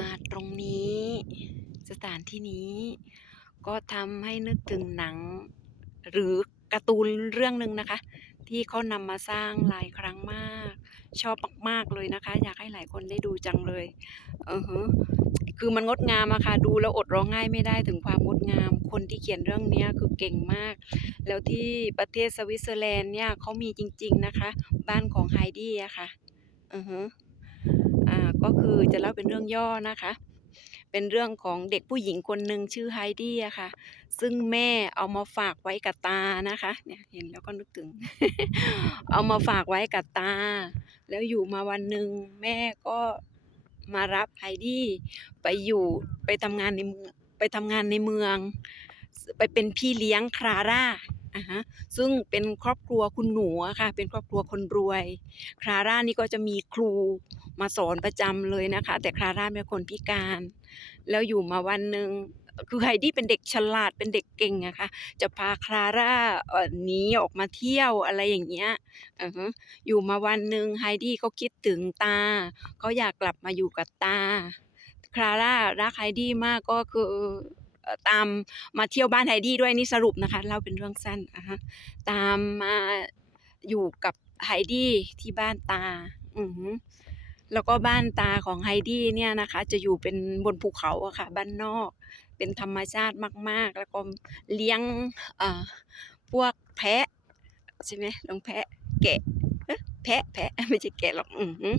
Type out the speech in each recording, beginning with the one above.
มาตรงนี้ สถานที่นี้ ก็ทำให้นึกถึงหนัง หรือการ์ตูนเรื่องหนึ่งนะคะ ที่เขานำมาสร้างหลายครั้งมาก ชอบมากๆเลยนะคะ อยากให้หลายคนได้ดูจังเลยอือฮคือมันงดงามอะค่ะดูแล้วอดร้องไห้ไม่ได้ถึงความงดงาม คนที่เขียนเรื่องนี้คือเก่งมาก แล้วที่ประเทศสวิตเซอร์แลนด์เนี่ยเขามีจริง ๆนะคะ บ้านของไฮดี้อะค่ะอือฮึ ก็คือจะเล่าเป็นเรื่องย่อนะคะ เป็นเรื่องของเด็กผู้หญิงคนหนึ่งชื่อไฮดี้อะค่ะ ซึ่งแม่เอามาฝากไว้กับตานะคะเนี่ยเห็นแล้วก็นึกถึง เอามาฝากไว้กับตา แล้วอยู่มาวันหนึ่งแม่ก็มารับไฮดี้ไปอยู่ไปทำงานในเมืองไปทำงานในเมือง ไปเป็นพี่เลี้ยงคลาร่าอะฮะซึ่งเป็นครอบครัวคุณหนูอะค่ะ เป็นครอบครัวคนรวย คลาร่านี่ก็จะมีครู มาสอนประจำเลยนะคะ แต่คลาร่าเป็นคนพิการ แล้วอยู่มาวันหนึ่งคือไฮดี้เป็นเด็กฉลาดเป็นเด็กเก่งอะค่ะ จะพาคลาร่าหนีออกมาเที่ยวอะไรอย่างเงี้ยอยู่มาวันหนึ่งไฮดี้เขาคิดถึงตาเขาอยากกลับมาอยู่กับตา คลาร่ารักไฮดี้มากก็คือตามมาเที่ยวบ้านไฮดี้ด้วยนี่สรุปนะคะเล่าเป็นเรื่องสั้นอะฮะตามมาอยู่กับไฮดี้ที่บ้านตา อือ แล้วก็บ้านตาของไฮดี้เนี่ยนะคะ จะอยู่เป็นบนภูเขาอะค่ะ บ้านนอก เป็นธรรมชาติมาก ๆ แล้วก็เลี้ยงพวกแพะใช่ไหมน้องแพะ แกะแพะแพะไม่ใช่แกะหรอกอือฮึ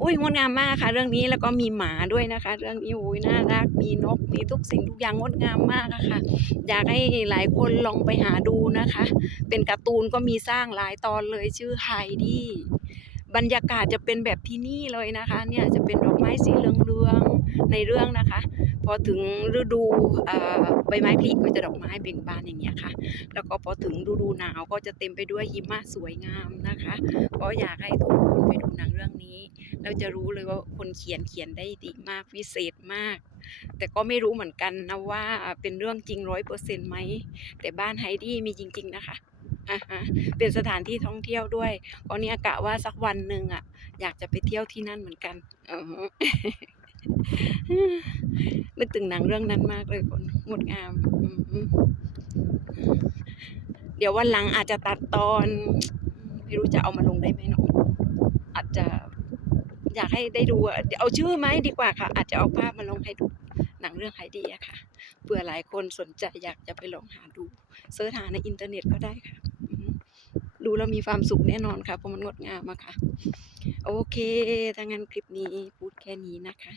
อุ๊ยงดงามมากค่ะ เรื่องนี้แล้วก็มีหมาด้วยนะคะ เรื่องนี้โอ้โฮน่ารักมีนกมีทุกสิ่งทุกอย่างงดงามมากอะค่ะอยากให้หลายคนลองไปหาดูนะคะ เป็นการ์ตูนก็มีสร้างหลายตอนเลยชื่อไฮดี้ บรรยากาศจะเป็นแบบที่นี่เลยนะคะ เนี่ยจะเป็นดอกไม้สีเหลืองๆในเรื่องนะคะ พอถึงฤดูใบไม้ผลิก็จะดอกไม้เบ่งบานอย่างเงี้ยค่ะ แล้วก็พอถึงฤดูหนาวก็จะเต็มไปด้วยหิมะสวยงามนะคะ ก็อยากให้ทุกคนไปดูหนังเรื่องนี้แล้วจะรู้เลยว่าคนเขียนเขียนได้ดีมากวิเศษมาก แต่ก็ไม่รู้เหมือนกันนะว่าเป็นเรื่องจริง100%ไหมแต่บ้านไฮดี้มีจริง ๆ นะคะ เป็นสถานที่ท่องเที่ยวด้วยก็เนี่ยกะว่าสักวันหนึ่งอะ อยากจะไปเที่ยวที่นั่นเหมือนกันนึกถึงหนังเรื่องนั้นมากเลยคุณงดงามเดี๋ยววันหลังอาจจะตัดตอนไม่รู้จะเอามาลงได้ไหมเนาะอาจจะอยากให้ได้ดูเอาชื่อมาให้ดีกว่าค่ะ อาจจะเอาภาพมาลงให้ดู หนังเรื่องไฮดีอะค่ะเผื่อหลายคนสนใจอยากจะไปลองหาดูเซิร์ชหาในอินเทอร์เน็ตก็ได้ค่ะดูแล้วมีความสุขแน่นอนค่ะเพราะมันงดงามอะค่ะ โอเคถ้างั้นคลิปนี้พูดแค่นี้นะคะ